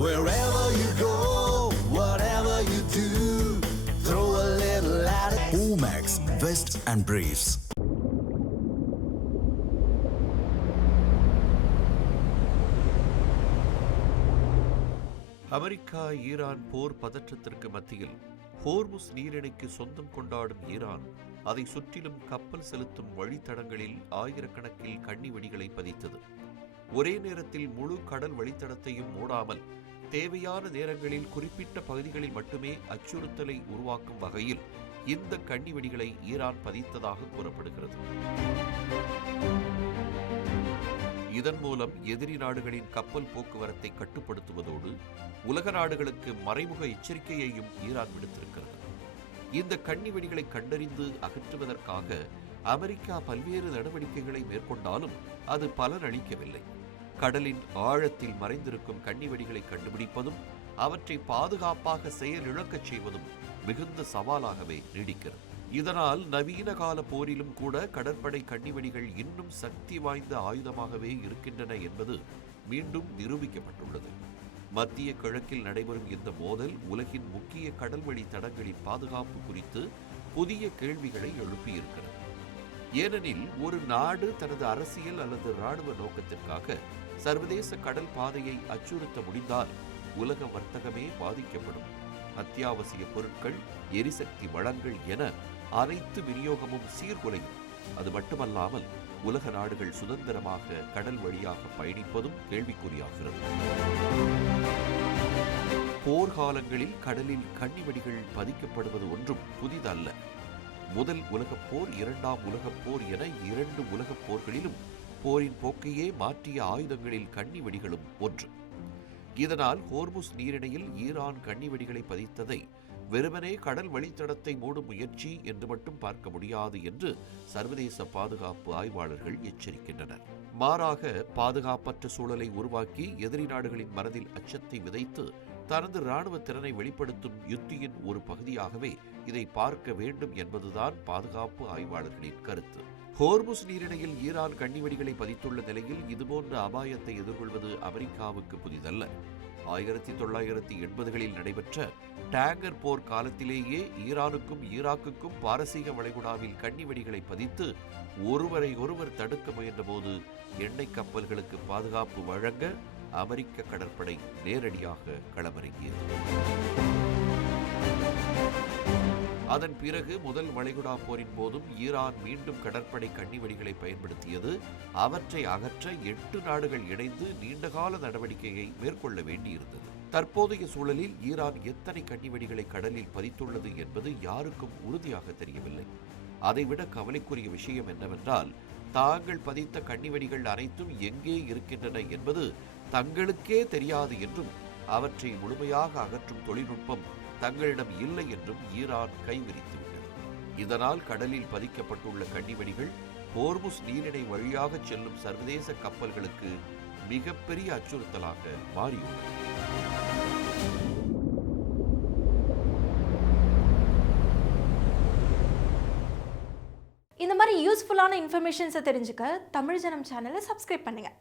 Wherever you go, whatever you do, throw a little at it. Omax, Vest and Briefs. America Iran போர் பதற்றத்திற்கு மத்தியில் Hormuz நீரிணைக்கு சொந்தம் கொண்டாடும் Iran அதை சுற்றிலும் கப்பல் செலுத்தும் வழித்தடங்களில் ஆயிரக்கணக்கில் கண்ணி வெடிகளை பதித்தது. ஒரே நேரத்தில் முழு கடல் வழித்தடத்தையும் மூடாமல் தேவையான நேரங்களில் குறிப்பிட்ட பகுதிகளில் மட்டுமே அச்சுறுத்தலை உருவாக்கும் வகையில் இந்த கண்ணி வெடிகளை ஈரான் பதித்ததாக கூறப்படுகிறது. இதன் மூலம் எதிரி நாடுகளின் கப்பல் போக்குவரத்தை கட்டுப்படுத்துவதோடு உலக நாடுகளுக்கு மறைமுக எச்சரிக்கையையும் ஈரான் விடுத்திருக்கிறது. இந்த கண்ணி வெடிகளை கண்டறிந்து அகற்றுவதற்காக அமெரிக்கா பல்வேறு நடவடிக்கைகளை மேற்கொண்டாலும் அது பலனளிக்கவில்லை. கடலின் ஆழத்தில் மறைந்திருக்கும் கண்ணி வெடிகளை கண்டுபிடிப்பதும் அவற்றை பாதுகாப்பாக செயலிழக்கச் செய்வதும் மிகுந்த சவாலாகவே நீடிக்கிறது. இதனால் நவீன கால போரிலும் கூட கடற்படை கண்ணிவெடிகள் இன்னும் சக்தி வாய்ந்த ஆயுதமாகவே இருக்கின்றன என்பது மீண்டும் நிரூபிக்கப்பட்டுள்ளது. மத்திய கிழக்கில் நடைபெறும் இந்த மோதல் உலகின் முக்கிய கடல்வழி தடங்களின் பாதுகாப்பு குறித்து புதிய கேள்விகளை எழுப்பியிருக்கிறது. ஏனெனில் ஒரு நாடு தனது அரசியல் அல்லது இராணுவ நோக்கத்திற்காக சர்வதேச கடல் பாதையை அச்சுறுத்த முடிந்தால் உலக வர்த்தகமே பாதிக்கப்படும். அத்தியாவசிய பொருட்கள், எரிசக்தி வளங்கள் என அனைத்து விநியோகமும் சீர்குலையும். அது மட்டுமல்லாமல் உலக நாடுகள் சுதந்திரமாக கடல் வழியாக பயணிப்பதும் கேள்விக்குறியாகிறது. போர்க்காலங்களில் கடலில் கண்ணிவெடிகள் பதிக்கப்படுவது ஒன்றும் புதிதல்ல. முதல் உலகப் போர், இரண்டாம் உலகப் போர் என 2 உலகப் போர்களிலும் போரின் போக்கையே மாற்றிய ஆயுதங்களில் கண்ணி வெடிகளும் ஒன்று. இதனால் ஹோர்முஸ் நீரிணையில் ஈரான் கண்ணி வெடிகளை பதித்ததை வெறுமனே கடல் வழித்தடத்தை மூடும் முயற்சி என்று மட்டும் பார்க்க முடியாது என்று சர்வதேச பாதுகாப்பு ஆய்வாளர்கள் எச்சரிக்கின்றனர். மாறாக பாதுகாப்பற்ற சூழலை உருவாக்கி எதிரி நாடுகளின் மனதில் அச்சத்தை விதைத்து தனது இராணுவ திறனை வெளிப்படுத்தும் யுத்தியின் ஒரு பகுதியாகவே இதை பார்க்க வேண்டும் என்பதுதான் பாதுகாப்பு ஆய்வாளர்களின் கருத்து. ஹோர்முஸ் நீரிணையில் ஈரான் கண்ணிவெடிகளை பதித்துள்ள நிலையில் இதுபோன்ற அபாயத்தை எதிர்கொள்வது அமெரிக்காவுக்கு புதிதல்ல. 1980களில் நடைபெற்ற டேங்கர் போர் காலத்திலேயே ஈரானுக்கும் ஈராக்குக்கும் பாரசீக வளைகுடாவில் கண்ணிவெடிகளை பதித்து ஒருவரை ஒருவர் தடுக்க முயன்றபோது எண்ணெய் கப்பல்களுக்கு பாதுகாப்பு வழங்க அமெரிக்க கடற்படை நேரடியாக களமிறங்கியது. அதன் பிறகு முதல் வளைகுடா போரின் போதும் ஈரான் மீண்டும் கடற்படை கண்ணிவெடிகளை பயன்படுத்தியது. அவற்றை அகற்ற 8 நாடுகள் இணைந்து நீண்டகால நடவடிக்கையை மேற்கொள்ள வேண்டியிருந்தது. தற்போதைய சூழலில் ஈரான் எத்தனை கண்ணிவெடிகளை கடலில் பதித்துள்ளது என்பது யாருக்கும் உறுதியாக தெரியவில்லை. அதைவிட கவலைக்குரிய விஷயம் என்னவென்றால், தாங்கள் பதித்த கண்ணிவெடிகள் அனைத்தும் எங்கே இருக்கின்றன என்பது தங்களுக்கே தெரியாது என்றும் அவற்றை முழுமையாக அகற்றும் தொழில்நுட்பம் தங்களிடம் இல்லை என்றும் ஈரான் கைவிரித்துவிட்டது. இதனால் கடலில் பதிக்கப்பட்டுள்ள கண்ணிவெடிகள் ஹோர்முஸ் நீரிணை வழியாக செல்லும் சர்வதேச கப்பல்களுக்கு மிகப்பெரிய அச்சுறுத்தலாக மாறியுள்ளது. இந்த மாதிரி யூஸ்ஃபுல்லான இன்ஃபர்மேஷன்ஸை தெரிஞ்சுக்க தமிழ் ஜனம் சேனலை சப்ஸ்கிரைப் பண்ணுங்க.